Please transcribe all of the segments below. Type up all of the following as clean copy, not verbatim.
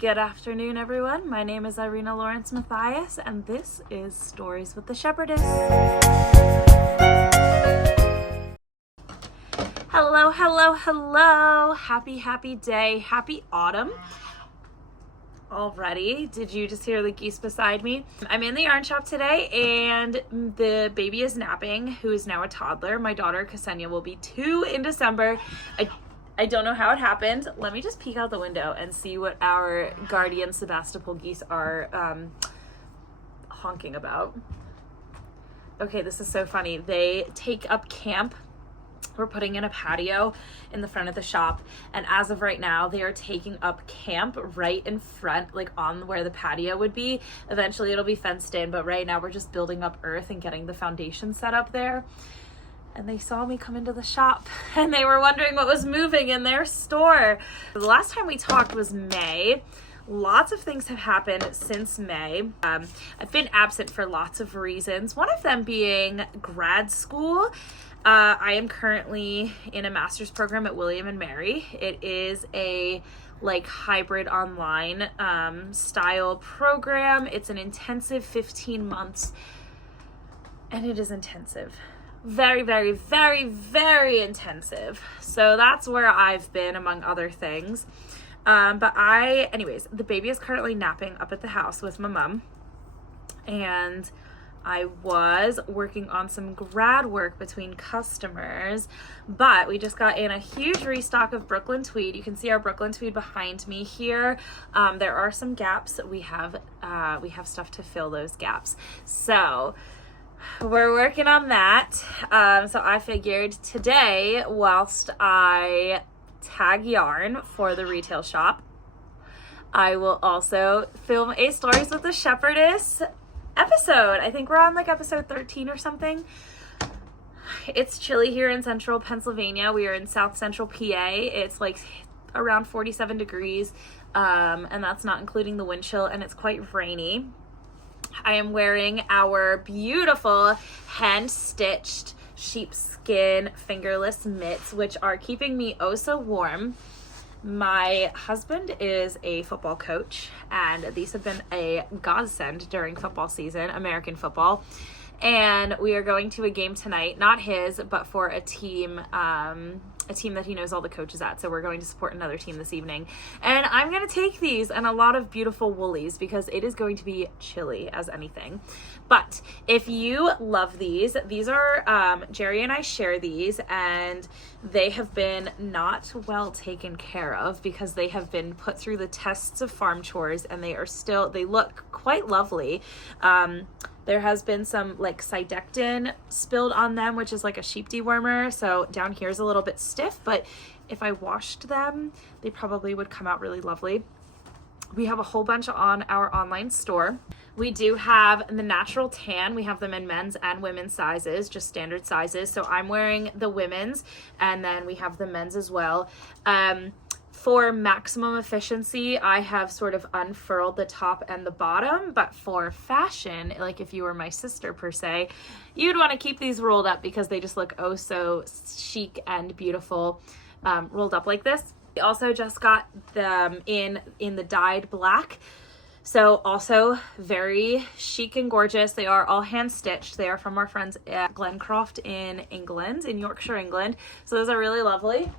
Good afternoon, everyone. My name is Irina Lawrence Matthias, and this is Stories with the Shepherdess. Hello, hello, hello. Happy day. Happy autumn. Already. Did you just hear the geese beside me? I'm in the yarn shop today, and the baby is napping, who is now a toddler. My daughter, Ksenia, will be 2 in December. I don't know how it happened. Let me just peek out the window and see what our guardian Sebastopol geese are honking about. Okay, this is so funny. They take up camp. We're putting in a patio in the front of the shop, and as of right now, they are taking up camp right in front, like on where the patio would be. Eventually it'll be fenced in, but right now we're just building up earth and getting the foundation set up there. And they saw me come into the shop, and they were wondering what was moving in their store. The last time we talked was May. Lots of things have happened since May. I've been absent for lots of reasons, one of them being grad school. I am currently in a master's program at William & Mary. It is a hybrid online style program. It's an intensive 15 months, and it is intensive. Very, very, very, very intensive. So that's where I've been, among other things. Anyways, the baby is currently napping up at the house with my mom. And I was working on some grad work between customers, but we just got in a huge restock of Brooklyn Tweed. You can see our Brooklyn Tweed behind me here. There are some gaps. We have stuff to fill those gaps. So we're working on that. So I figured today, whilst I tag yarn for the retail shop, I will also film a Stories with the Shepherdess episode. I think we're on episode 13 or something. It's chilly here in central Pennsylvania. We are in south central PA. It's around 47 degrees, and that's not including the wind chill, and it's quite rainy. I am wearing our beautiful hand-stitched sheepskin fingerless mitts, which are keeping me oh so warm. My husband is a football coach, and these have been a godsend during football season, American football. And we are going to a game tonight, not his, but for a team that he knows all the coaches at. So we're going to support another team this evening. And I'm going to take these and a lot of beautiful woolies because it is going to be chilly as anything. But if you love these are, Jerry and I share these, and they have been not well taken care of because they have been put through the tests of farm chores, and they look quite lovely. There has been some Cydectin spilled on them, which is a sheep dewormer. So down here is a little bit stiff, but if I washed them, they probably would come out really lovely. We have a whole bunch on our online store. We do have the natural tan. We have them in men's and women's sizes, just standard sizes. So I'm wearing the women's, and then we have the men's as well. For maximum efficiency, I have sort of unfurled the top and the bottom, but for fashion, if you were my sister per se, you'd want to keep these rolled up because they just look oh so chic and beautiful rolled up like this. We also just got them in the dyed black. So also very chic and gorgeous. They are all hand stitched. They are from our friends at Glencroft in England, in Yorkshire, England. So those are really lovely.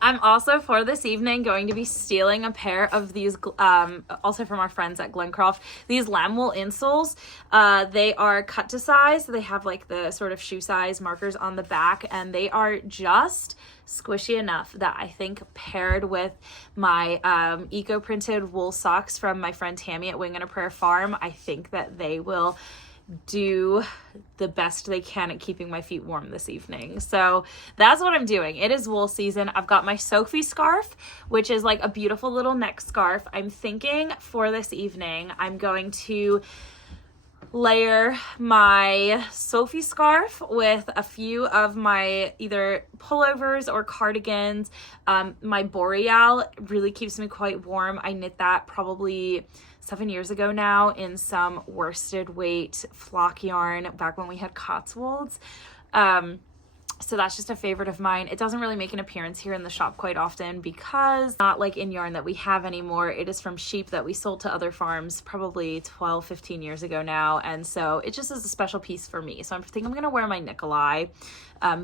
I'm also, for this evening, going to be stealing a pair of these, also from our friends at Glencroft, these lamb wool insoles. They are cut to size. They have the sort of shoe size markers on the back, and they are just squishy enough that I think paired with my eco-printed wool socks from my friend Tammy at Wing and a Prayer Farm, I think that they will do the best they can at keeping my feet warm this evening. So that's what I'm doing. It is wool season. I've got my Sophie scarf, which is a beautiful little neck scarf. I'm thinking for this evening, I'm going to layer my Sophie scarf with a few of my either pullovers or cardigans. My Boreal really keeps me quite warm. I knit that probably 7 years ago now in some worsted weight flock yarn back when we had Cotswolds. So that's just a favorite of mine. It doesn't really make an appearance here in the shop quite often because not like in yarn that we have anymore. It is from sheep that we sold to other farms probably 12, 15 years ago now. And so it just is a special piece for me. So I think I'm going to wear my Nikolai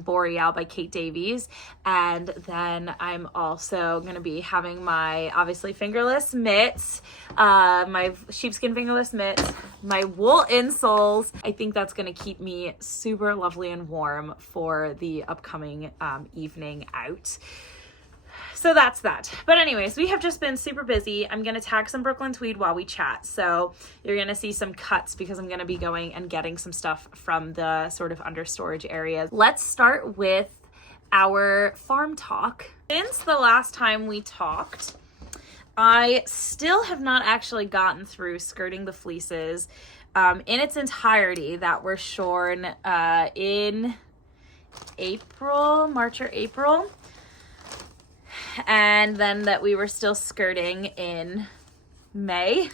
Boreal by Kate Davies. And then I'm also going to be having my obviously fingerless mitts, my sheepskin fingerless mitts, my wool insoles. I think that's going to keep me super lovely and warm for the upcoming evening out. So that's that. But anyways, we have just been super busy. I'm going to tag some Brooklyn Tweed while we chat. So you're going to see some cuts because I'm going to be going and getting some stuff from the sort of under storage areas. Let's start with our farm talk. Since the last time we talked, I still have not actually gotten through skirting the fleeces in its entirety that were shorn in March or April. And then that we were still skirting in May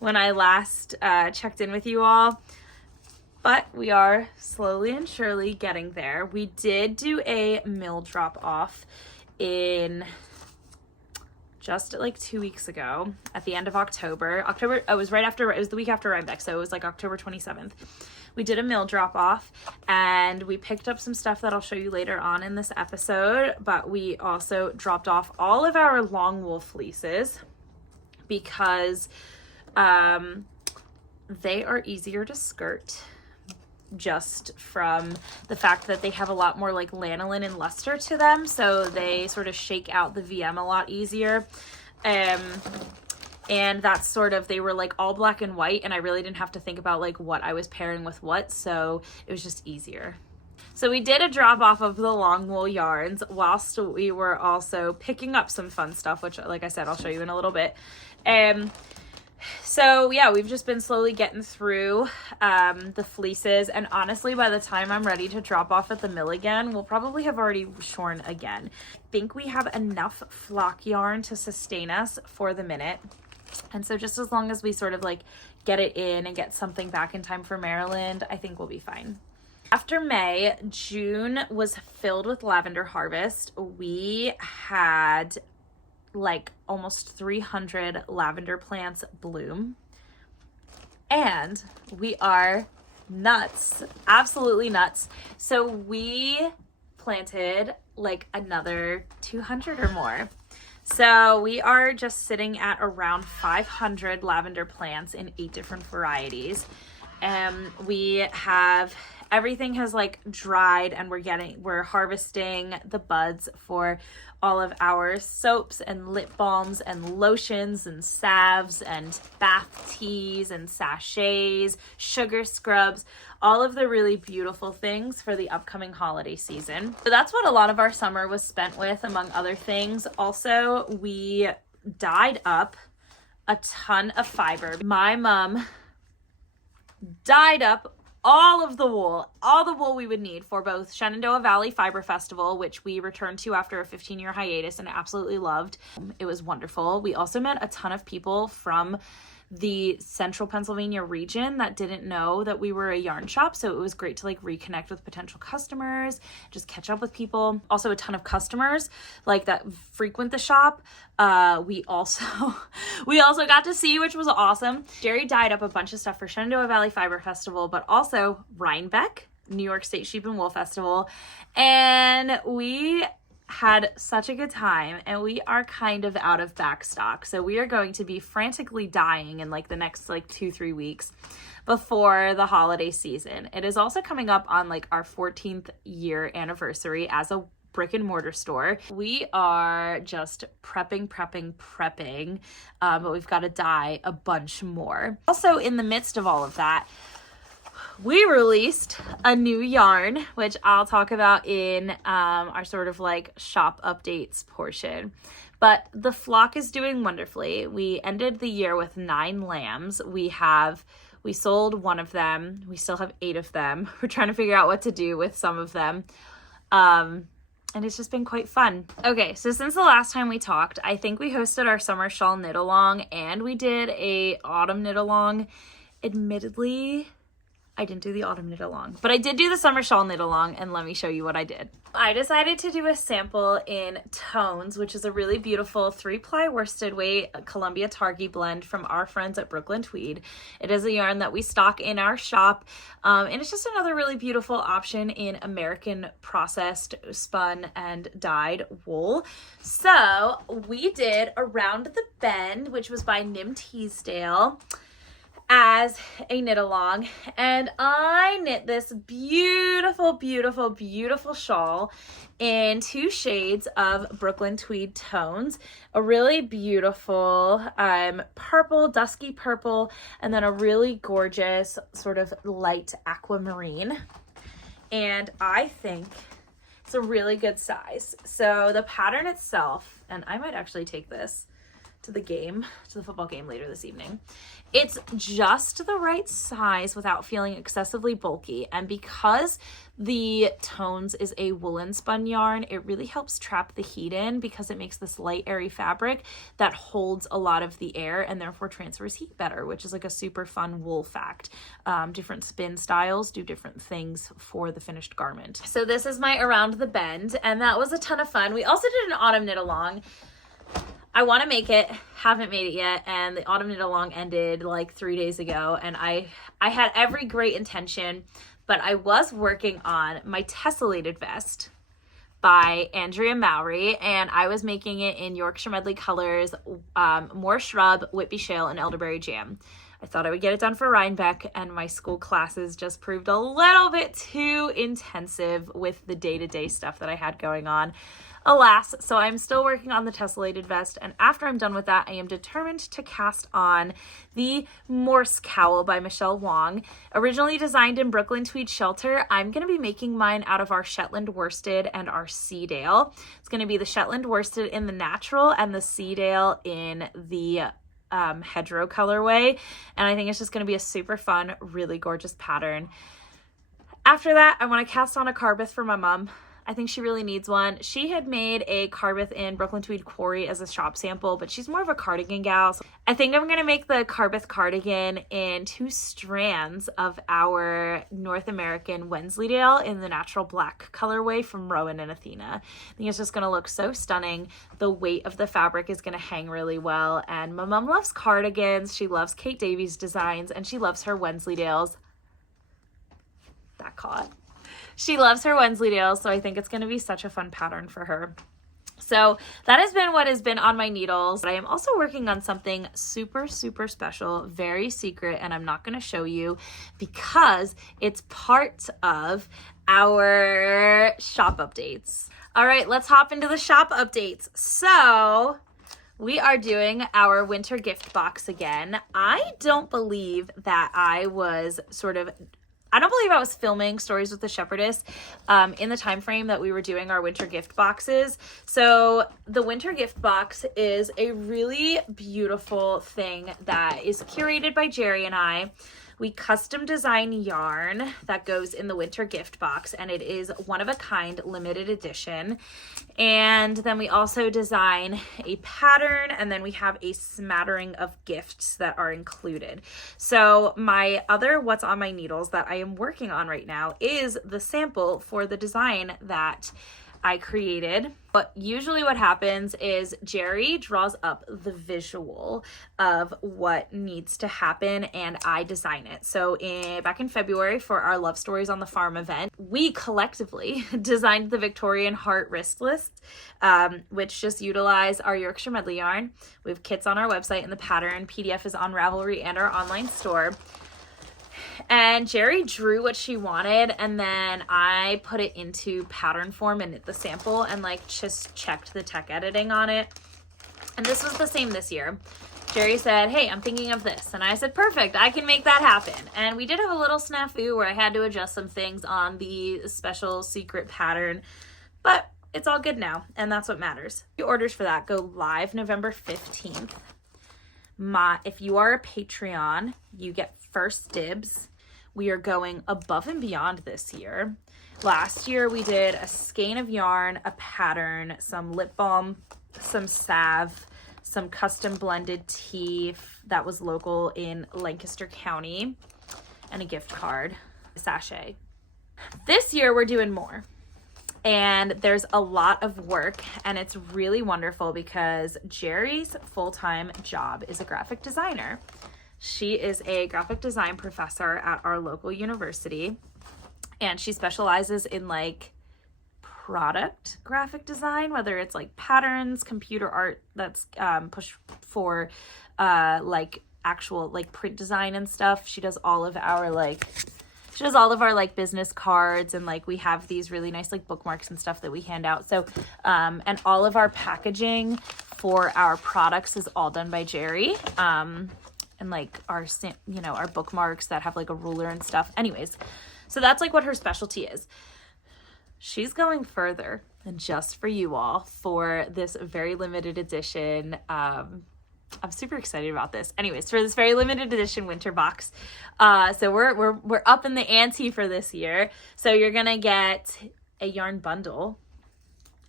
when I last checked in with you all. But we are slowly and surely getting there. We did do a mill drop off in just like 2 weeks ago at the end of October. It was the week after Rhinebeck, so it was like October 27th. We did a mill drop off and we picked up some stuff that I'll show you later on in this episode, but we also dropped off all of our long wool fleeces because they are easier to skirt just from the fact that they have a lot more like lanolin and luster to them, so they sort of shake out the VM a lot easier. And that's sort of, they were like all black and white, and I really didn't have to think about like what I was pairing with what, so it was just easier. So we did a drop off of the long wool yarns whilst we were also picking up some fun stuff, which like I said, I'll show you in a little bit. So yeah, we've just been slowly getting through the fleeces, and honestly, by the time I'm ready to drop off at the mill again, we'll probably have already shorn again. I think we have enough flock yarn to sustain us for the minute. And so just as long as we sort of like get it in and get something back in time for Maryland, I think we'll be fine. After May, June was filled with lavender harvest. We had like almost 300 lavender plants bloom. And we are nuts, absolutely nuts. So we planted like another 200 or more. So we are just sitting at around 500 lavender plants in 8 different varieties. We have, everything has like dried, and we're harvesting the buds for all of our soaps and lip balms and lotions and salves and bath teas and sachets, sugar scrubs, all of the really beautiful things for the upcoming holiday season. So that's what a lot of our summer was spent with, among other things. Also, we dyed up a ton of fiber. My mom dyed up all the wool we would need for both Shenandoah Valley Fiber Festival, which we returned to after a 15-year hiatus and absolutely loved. It was wonderful. We also met a ton of people from the central Pennsylvania region that didn't know that we were a yarn shop, so it was great to like reconnect with potential customers, just catch up with people. Also a ton of customers like that frequent the shop. We also got to see, which was awesome. Jerry dyed up a bunch of stuff for Shenandoah Valley Fiber Festival, but also Rhinebeck, New York State Sheep and Wool Festival, and we had such a good time, and we are kind of out of back stock, so we are going to be frantically dyeing in like the next like 2-3 weeks before the holiday season. It is also coming up on like our 14th year anniversary as a brick and mortar store. We are just prepping, but we've got to dye a bunch more. Also, in the midst of all of that, we released a new yarn, which I'll talk about in our sort of like shop updates portion. But the flock is doing wonderfully. We ended the year with 9 lambs. We sold 1 of them. We still have 8 of them. We're trying to figure out what to do with some of them. And it's just been quite fun. Okay, so since the last time we talked, I think we hosted our summer shawl knit along and we did a autumn knit along. Admittedly, I didn't do the autumn knit along, but I did do the summer shawl knit along, and let me show you what I did. I decided to do a sample in Tones, which is a really beautiful 3-ply worsted weight Columbia Targhee blend from our friends at Brooklyn Tweed. It is a yarn that we stock in our shop, and it's just another really beautiful option in American processed, spun, and dyed wool. So we did Around the Bend, which was by Teasdale, as a knit along, and I knit this beautiful, beautiful, beautiful shawl in 2 shades of Brooklyn Tweed tones, a really beautiful purple, dusky purple, and then a really gorgeous sort of light aquamarine. And I think it's a really good size. So the pattern itself, and I might actually take this to the football game later this evening. It's just the right size without feeling excessively bulky. And because the Tones is a woolen spun yarn, it really helps trap the heat in because it makes this light, airy fabric that holds a lot of the air and therefore transfers heat better, which is like a super fun wool fact. Different spin styles do different things for the finished garment. So this is my Around the Bend, and that was a ton of fun. We also did an autumn knit along. I want to make it, haven't made it yet, and the autumn knit along ended like 3 days ago, and I had every great intention, but I was working on my Tessellated vest by Andrea Mowry, and I was making it in Yorkshire Medley colors, Morse Shrub, Whitby Shale, and Elderberry Jam. I thought I would get it done for Rhinebeck, and my school classes just proved a little bit too intensive with the day-to-day stuff that I had going on. Alas, so I'm still working on the Tessellated vest, and after I'm done with that, I am determined to cast on the Morse Cowl by Michele Wang. Originally designed in Brooklyn Tweed Shelter, I'm going to be making mine out of our Shetland worsted and our Seadale. It's going to be the Shetland worsted in the natural and the Seadale in the hedgerow colorway, and I think it's just going to be a super fun, really gorgeous pattern. After that, I want to cast on a Carbeth for my mom. I think she really needs one. She had made a Carbeth in Brooklyn Tweed Quarry as a shop sample, but she's more of a cardigan gal. So I think I'm going to make the Carbeth cardigan in 2 strands of our North American Wensleydale in the natural black colorway from Rowan and Athena. I think it's just going to look so stunning. The weight of the fabric is going to hang really well. And my mom loves cardigans. She loves Kate Davies designs, and she loves her Wensleydales. That caught. She loves her Wensleydale, so I think it's going to be such a fun pattern for her. So that has been what has been on my needles. I am also working on something super, super special, very secret, and I'm not going to show you because it's part of our shop updates. All right, let's hop into the shop updates. So we are doing our winter gift box again. I don't believe I was filming Stories with the Shepherdess in the time frame that we were doing our winter gift boxes. So the winter gift box is a really beautiful thing that is curated by Jerry and I. We custom design yarn that goes in the winter gift box, and it is one of a kind limited edition. And then we also design a pattern, and then we have a smattering of gifts that are included. So my other What's on my needles that I am working on right now is the sample for the design that I created. But usually what happens is Jerry draws up the visual of what needs to happen and I design it. So back in February for our Love Stories on the Farm event, we collectively designed the Victorian Heart wrist list, which just utilize our Yorkshire Medley yarn. We have kits on our website, and the pattern PDF is on Ravelry and our online store. And Jerry drew what she wanted, and then I put it into pattern form and knit the sample and just checked the tech editing on it. And this was the same this year. Jerry said, hey, I'm thinking of this. And I said, perfect, I can make that happen. And we did have a little snafu where I had to adjust some things on the special secret pattern, but it's all good now, and that's what matters. The orders for that go live November 15th. If you are a Patreon, you get first dibs. We are going above and beyond this year. Last year we did a skein of yarn, a pattern, some lip balm, some salve, some custom blended tea that was local in Lancaster County, and a gift card. sachet. This year we're doing more. And there's a lot of work, and it's really wonderful because Jerry's full-time job is a graphic designer. She is a graphic design professor at our local university, and she specializes in like product graphic design, whether it's like patterns, computer art that's pushed for like actual like print design and stuff. She does all of our like business cards, and like we have these really nice like bookmarks and stuff that we hand out. So and all of our packaging for our products is all done by Jerry. And like our bookmarks that have like a ruler and stuff. Anyways, so that's like what her specialty is. She's going further than just for you all for this very limited edition. I'm super excited about this. Anyways, for this very limited edition winter box. So we're up in the ante for this year. So you're gonna get a yarn bundle,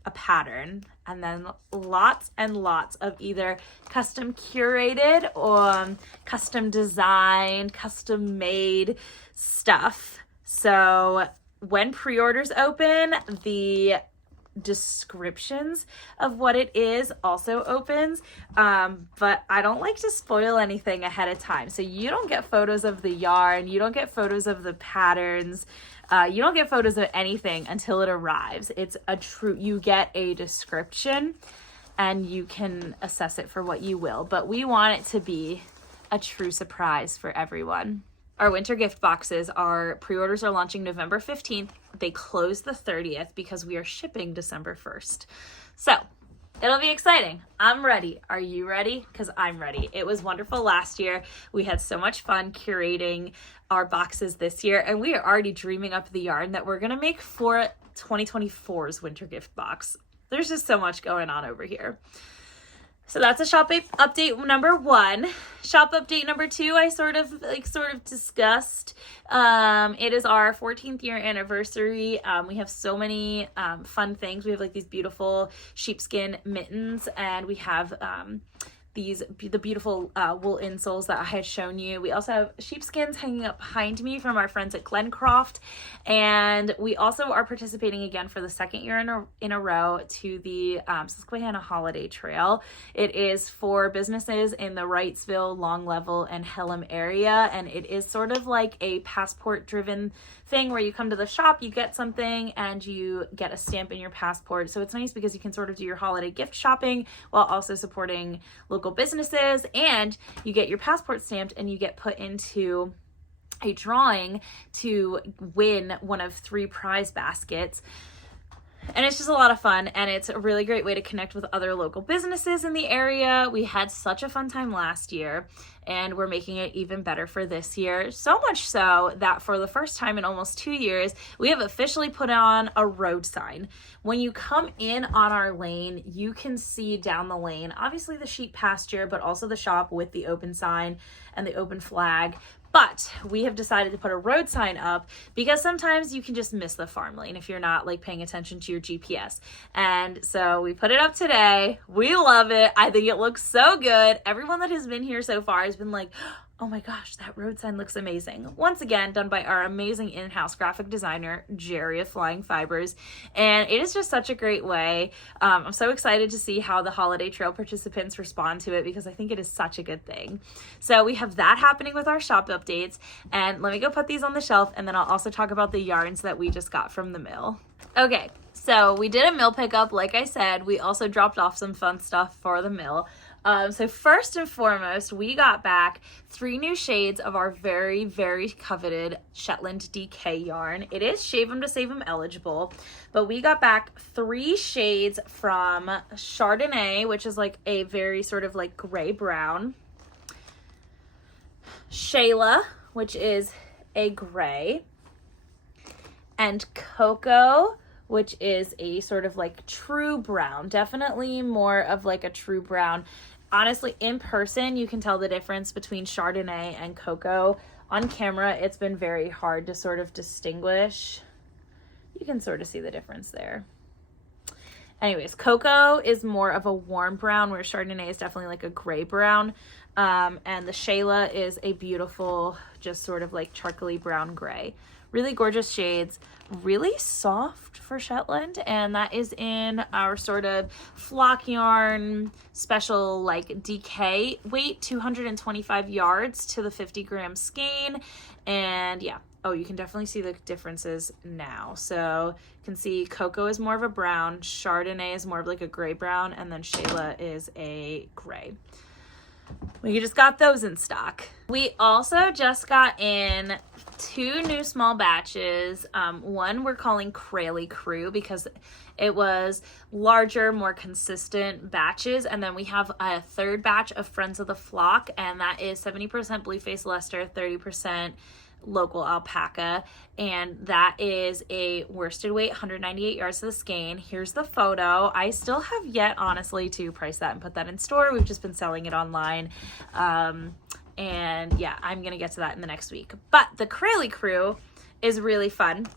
a pattern, and then lots and lots of either custom curated or custom designed, custom made stuff. So when pre-orders open, the descriptions of what it is also opens, but I don't like to spoil anything ahead of time. So you don't get photos of the yarn, you don't get photos of the patterns, you don't get photos of anything until it arrives. It's you get a description and you can assess it for what you will, but we want it to be a true surprise for everyone. Our winter gift boxes, our pre-orders are launching November 15th. They close the 30th because we are shipping December 1st. So it'll be exciting. I'm ready. Are you ready? Because I'm ready. It was wonderful last year. We had so much fun curating our boxes this year, and we are already dreaming up the yarn that we're going to make for 2024's winter gift box. There's just so much going on over here. So that's a shop update number 1. Shop update number 2, I sort of discussed. It is our 14th year anniversary. We have so many fun things. We have like these beautiful sheepskin mittens, and we have the beautiful wool insoles that I had shown you. We also have sheepskins hanging up behind me from our friends at Glencroft, and we also are participating again for the second year in a row to the Susquehanna Holiday Trail. It is for businesses in the Wrightsville, Long Level, and Hellam area, and it is sort of like a passport-driven thing where you come to the shop, you get something, and you get a stamp in your passport. So it's nice because you can sort of do your holiday gift shopping while also supporting local businesses, and you get your passport stamped and you get put into a drawing to win one of 3 prize baskets. And it's just a lot of fun, and it's a really great way to connect with other local businesses in the area. We had such a fun time last year, and we're making it even better for this year. So much so that for the first time in almost 2 years, we have officially put on a road sign. When you come in on our lane, you can see down the lane, obviously the sheep pasture, but also the shop with the open sign and the open flag. But we have decided to put a road sign up because sometimes you can just miss the farm lane if you're not like paying attention to your GPS. And so we put it up today. We love it. I think it looks so good. Everyone that has been here so far has been like, oh my gosh, that road sign looks amazing. Once again, done by our amazing in-house graphic designer, Jerry of Flying Fibers. And it is just such a great way. I'm so excited to see how the Holiday Trail participants respond to it because I think it is such a good thing. So we have that happening with our shop updates. And let me go put these on the shelf, and then I'll also talk about the yarns that we just got from the mill. Okay, so we did a mill pickup, like I said. We also dropped off some fun stuff for the mill. So first and foremost, we got back 3 new shades of our very, very coveted Shetland DK yarn. It is Shave 'em to Save 'em eligible, but we got back 3 shades from Chardonnay, which is like a very sort of like gray brown, Shayla, which is a gray, and Cocoa, which is a sort of like true brown, definitely more of like a true brown. Honestly, in person, you can tell the difference between Chardonnay and Cocoa. On camera, it's been very hard to sort of distinguish. You can sort of see the difference there. Anyways, Cocoa is more of a warm brown, where Chardonnay is definitely like a gray brown. And the Shayla is a beautiful, just sort of like charcoaly brown gray. Really gorgeous shades, really soft for Shetland, and that is in our sort of flock yarn special like DK weight, 225 yards to the 50 gram skein. And yeah, oh, you can definitely see the differences now. So you can see Cocoa is more of a brown, Chardonnay is more of like a gray brown, and then Shayla is a gray. We just got those in stock. We also just got in 2 new small batches. One we're calling Craily Crew because it was larger, more consistent batches. And then we have a 3rd batch of Friends of the Flock, and that is 70% Blueface Leicester, 30% local alpaca, and that is a worsted weight, 198 yards to the skein. Here's the photo. I still have yet, honestly, to price that and put that in store. We've just been selling it online. And yeah, I'm gonna get to that in the next week. But the Craily Crew is really fun.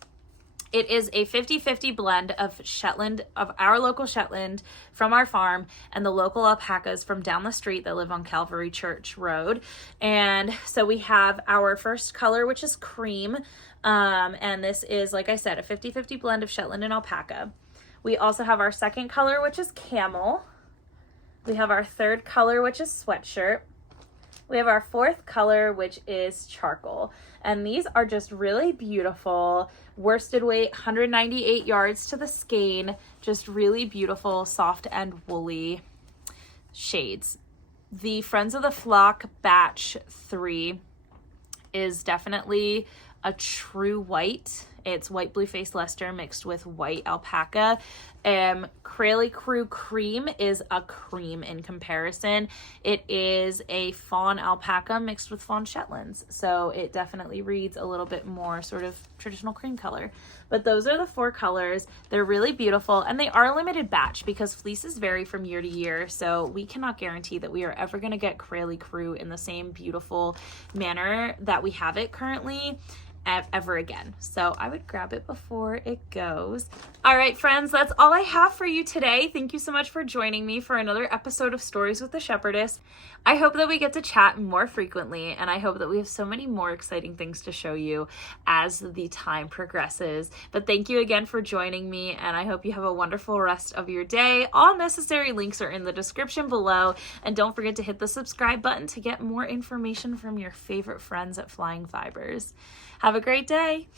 It is a 50-50 blend of Shetland, of our local Shetland from our farm, and the local alpacas from down the street that live on Calvary Church Road. And so we have our first color, which is cream. And this is, like I said, a 50-50 blend of Shetland and alpaca. We also have our second color, which is camel. We have our third color, which is sweatshirt. We have our fourth color, which is charcoal. And these are just really beautiful. Worsted weight, 198 yards to the skein. Just really beautiful, soft and woolly shades. The Friends of the Flock batch 3 is definitely a true white. It's white Blueface Leicester mixed with white alpaca. Craily Crew cream is a cream in comparison. It is a fawn alpaca mixed with fawn Shetlands. So it definitely reads a little bit more sort of traditional cream color. But those are the 4 colors. They're really beautiful, and they are a limited batch because fleeces vary from year to year. So we cannot guarantee that we are ever going to get Craily Crew in the same beautiful manner that we have it currently ever again. So I would grab it before it goes. All right, friends, that's all I have for you today. Thank you so much for joining me for another episode of Stories with the Shepherdess. I hope that we get to chat more frequently, and I hope that we have so many more exciting things to show you as the time progresses. But thank you again for joining me, and I hope you have a wonderful rest of your day. All necessary links are in the description below, and don't forget to hit the subscribe button to get more information from your favorite friends at Flying Fibers. Have a great day.